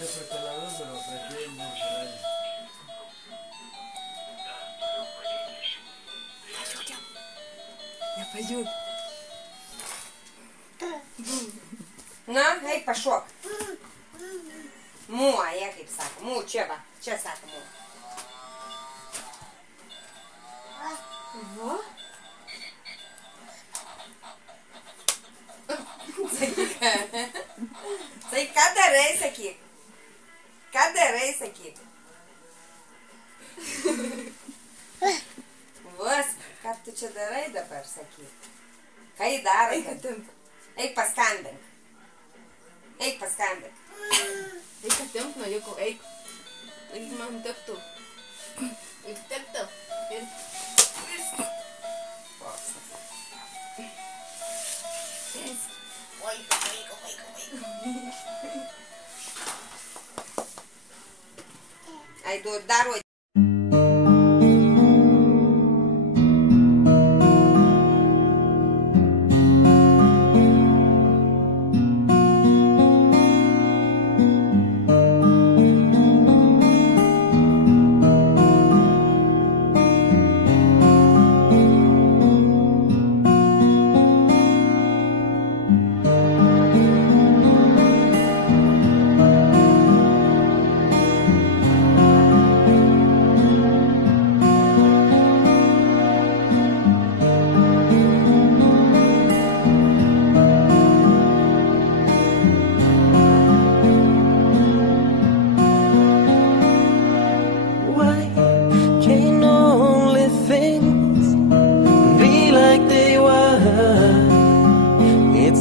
Siempre te la doy, pero prefiero no llorar. Я пойду. Na, eik pa šok. Moja, kaip sako. Mū, čia va. Čia sako mū. Va? Sakyk. Sakyk, ką darai, sakyk. Ką darai, sakyk. Vas, ką tu čia darai dabar, sakyk. Ką jį darai? Eik atimk. Eik paskambink. Eik paskambink. Eik atimk nuo Jukų, eik. Eik man tektų. Eik tektų. Ir viskas. Vaiko. Ai, dar o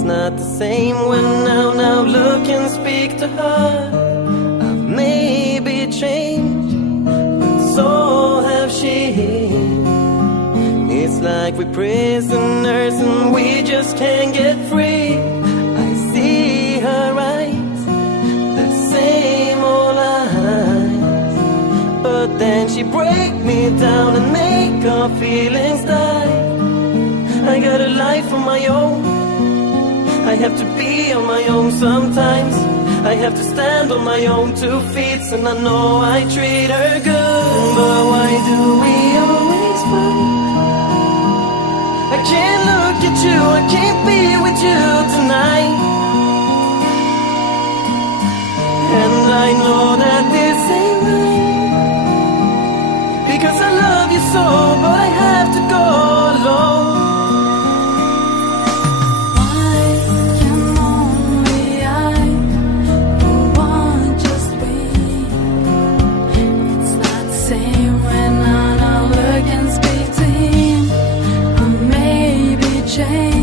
not the same when now look and speak to her. I've maybe changed, but so have she. It's like we're prisoners and we just can't get free. I see her eyes, the same old eyes, but then she break me down and make our feelings die. I got a life of my own, I have to be on my own sometimes. I have to stand on my own 2 feet, and I know I treat her good. But why do we always fight? I can't look at you, I can't be with you tonight. And I know that this ain't right, because I love you so, but I have to go alone. Change.